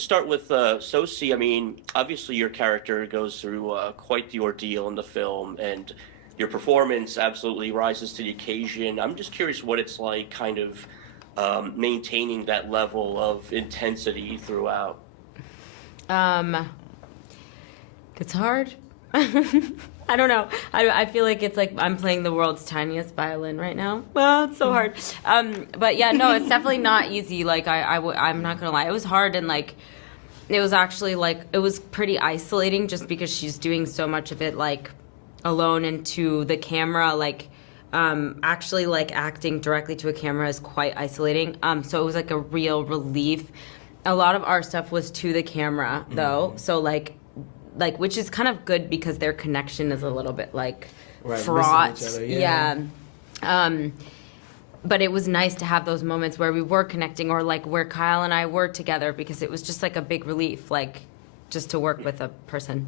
to start with Sosie. I mean, obviously your character goes through quite the ordeal in the film, and your performance absolutely rises to the occasion. I'm just curious what it's like kind of maintaining that level of intensity throughout. It's hard. I don't know. I feel like it's like I'm playing the world's tiniest violin right now. Well, it's so hard. But yeah, no, it's definitely not easy. Like I'm not gonna lie, it was hard, and like it was actually like it was pretty isolating just because she's doing so much of it like alone into the camera. Like actually like acting directly to a camera is quite isolating. So it was like a real relief. A lot of our stuff was to the camera though, so like which is kind of good because their connection is a little bit like fraught. Each other, yeah. But it was nice to have those moments where we were connecting, or like where Kyle and I were together, because it was just like a big relief, like just to work with a person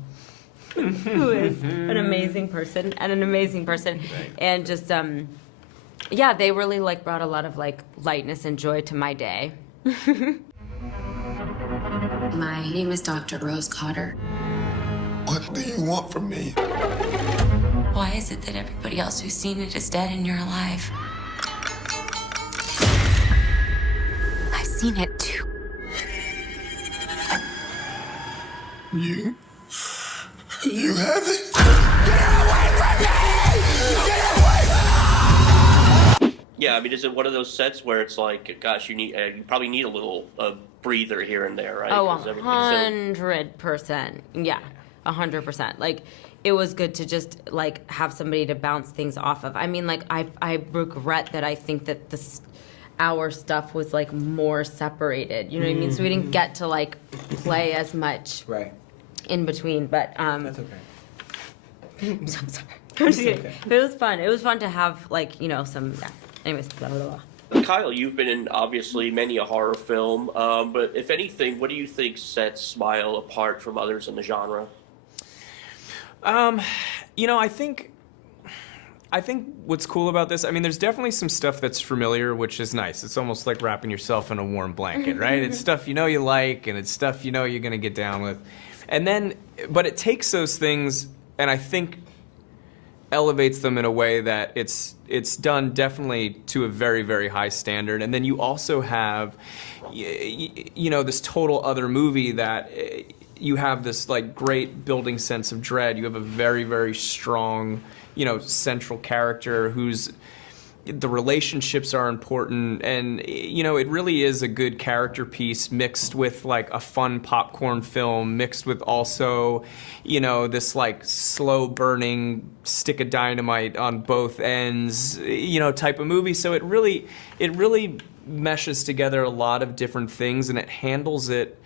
who is an amazing person and an amazing person. And just yeah, they really like brought a lot of like lightness and joy to my day. My name is Dr. Rose Cotter. What do you want from me? Why is it that everybody else who's seen it is dead and you're alive? I've seen it too. You haven't? Get away from me! Get away from me! Yeah, I mean, is it one of those sets where it's like, gosh, you probably need a little breather here and there, right? Oh, 100%. Yeah, 100%. Like, it was good to just like have somebody to bounce things off of. I mean, like I regret that I think that our stuff was like more separated. You know what I mean? So we didn't get to like play as much in between. But that's okay. I'm so sorry. I'm just kidding. Okay. But it was fun. It was fun to have like some. Yeah. Anyways, blah blah blah. Kyle, you've been in obviously many a horror film, but if anything, what do you think sets Smile apart from others in the genre? You know, I think what's cool about this, I mean, there's definitely some stuff that's familiar, which is nice. It's almost like wrapping yourself in a warm blanket, right? It's stuff you know you like, and it's stuff you know you're gonna get down with. And then, but it takes those things, and I think elevates them in a way that it's done definitely to a very, very high standard. And then you also have, you know, this total other movie that you have this like great building sense of dread. You have a very, very strong, you know, central character who's, the relationships are important, and you know, it really is a good character piece mixed with like a fun popcorn film, mixed with also, you know, this like slow burning stick of dynamite on both ends, you know, type of movie. So it really meshes together a lot of different things, and it handles it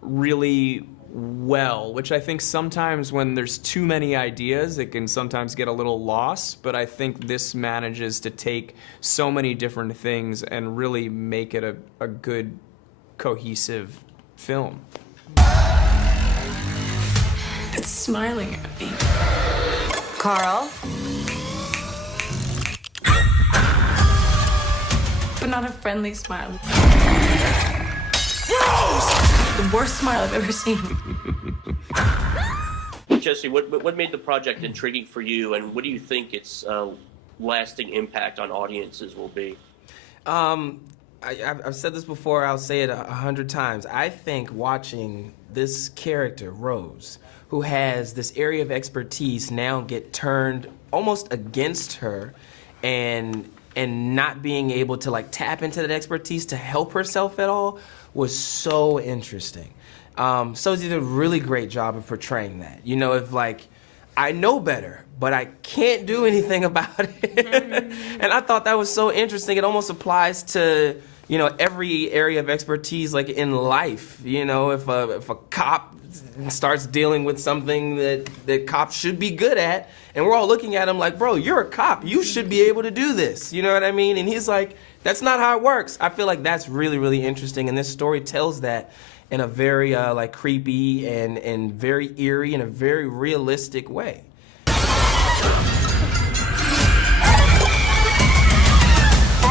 really well, which I think sometimes when there's too many ideas, it can sometimes get a little lost, but I think this manages to take so many different things and really make it a good, cohesive film. It's smiling at me. Carl? But not a friendly smile. The worst smile I've ever seen. Jessie, what made the project intriguing for you, and what do you think its lasting impact on audiences will be? I've said this before, I'll say it 100 times. I think watching this character, Rose, who has this area of expertise now get turned almost against her, and not being able to like tap into that expertise to help herself at all, was so interesting. Sosie did a really great job of portraying that. You know, if like, I know better, but I can't do anything about it. And I thought that was so interesting. It almost applies to, you know, every area of expertise like in life. You know, if a cop starts dealing with something that cops should be good at, and we're all looking at him like, bro, you're a cop, you should be able to do this. You know what I mean? And he's like, that's not how it works. I feel like that's really, really interesting, and this story tells that in a very like creepy and very eerie and a very realistic way. I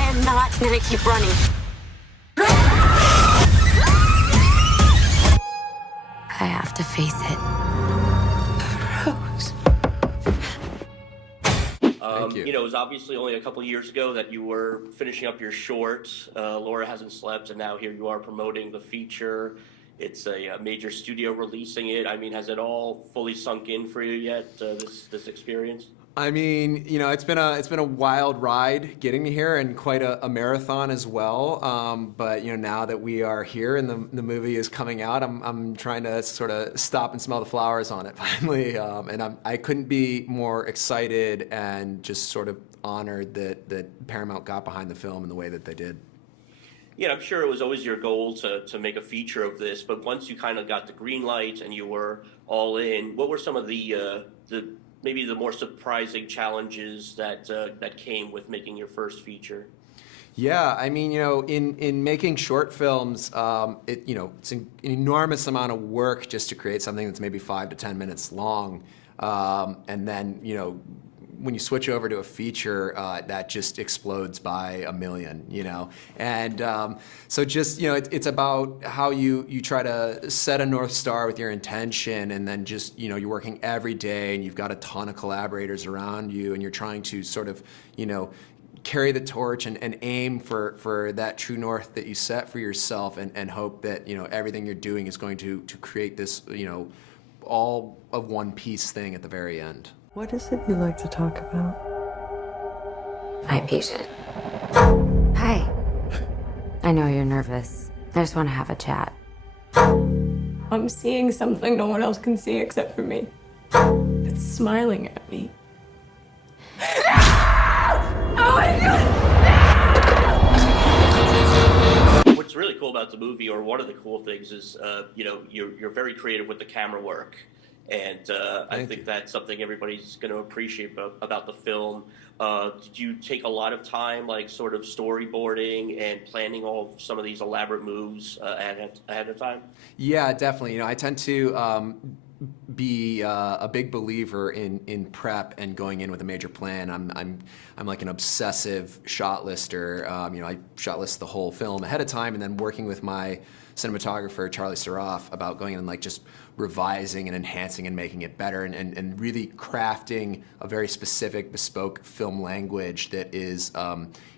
am not gonna keep running. I have to face it. Rose. Thank you. You know, it was obviously only a couple years ago that you were finishing up your short, Laura Hasn't Slept, and now here you are promoting the feature. It's a major studio releasing it. I mean, has it all fully sunk in for you yet, this experience? I mean, you know, it's been a wild ride getting me here, and quite a marathon as well. But you know, now that we are here and the movie is coming out, I'm trying to sort of stop and smell the flowers on it finally. And I couldn't be more excited and just sort of honored that Paramount got behind the film in the way that they did. Yeah, I'm sure it was always your goal to make a feature of this, but once you kind of got the green light and you were all in, what were some of the maybe the more surprising challenges that came with making your first feature? Yeah, I mean, you know, in making short films, it's an enormous amount of work just to create something that's maybe 5 to 10 minutes long, and then, you know, when you switch over to a feature, that just explodes by a million, you know. And so just, you know, it's about how you try to set a North Star with your intention, and then just, you know, you're working every day and you've got a ton of collaborators around you, and you're trying to sort of, you know, carry the torch and aim for that true north that you set for yourself, and hope that, you know, everything you're doing is going to create this, you know, all of one piece thing at the very end. What is it you like to talk about? My patient. Hi. I know you're nervous. I just want to have a chat. I'm seeing something no one else can see except for me. It's smiling at me. Oh my God! What's really cool about the movie, or one of the cool things, is you know, you're very creative with the camera work. And I think that's something everybody's going to appreciate about the film. Did you take a lot of time, like, sort of storyboarding and planning all of some of these elaborate moves ahead of time? Yeah, definitely. You know, I tend to be a big believer in prep and going in with a major plan. I'm like an obsessive shot lister. You know, I shot list the whole film ahead of time, and then working with my cinematographer Charlie Saroff about going in and like just revising and enhancing and making it better, and really crafting a very specific, bespoke film language that is,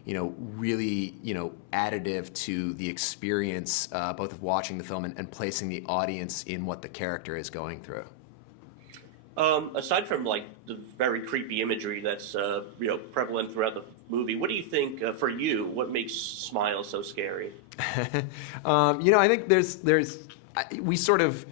you know, really, you know, additive to the experience, both of watching the film and placing the audience in what the character is going through. Aside from like the very creepy imagery that's you know, prevalent throughout the movie, what do you think for you? What makes Smile so scary? You know, I think we sort of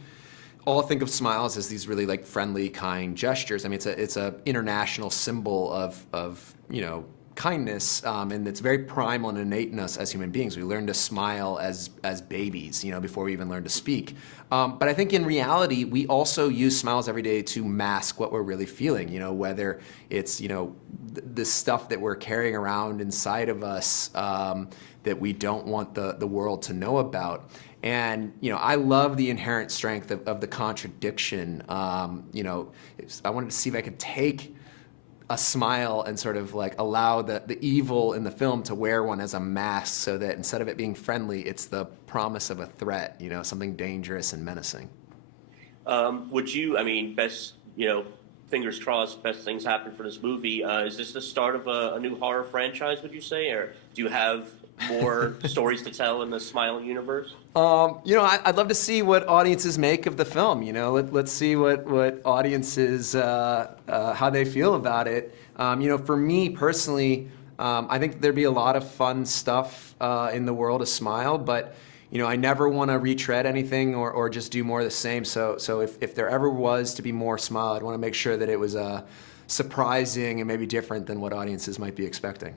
all think of smiles as these really like friendly, kind gestures. I mean, it's a international symbol of you know, kindness, and it's very primal and innate in us as human beings. We learn to smile as babies, you know, before we even learn to speak. But I think in reality, we also use smiles every day to mask what we're really feeling, you know, whether it's, you know, the stuff that we're carrying around inside of us that we don't want the world to know about. And, you know, I love the inherent strength of the contradiction. You know, I wanted to see if I could take a smile and sort of like allow the evil in the film to wear one as a mask, so that instead of it being friendly, it's the promise of a threat, you know, something dangerous and menacing. Would you, I mean, best, you know, fingers crossed, best things happen for this movie. Is this the start of a new horror franchise, would you say? Or do you have more stories to tell in the Smile universe? You know, I'd love to see what audiences make of the film. You know, let's see what audiences, how they feel about it. You know, for me personally, I think there'd be a lot of fun stuff in the world of Smile, but you know, I never want to retread anything or just do more of the same. So if there ever was to be more Smile, I'd want to make sure that it was surprising and maybe different than what audiences might be expecting.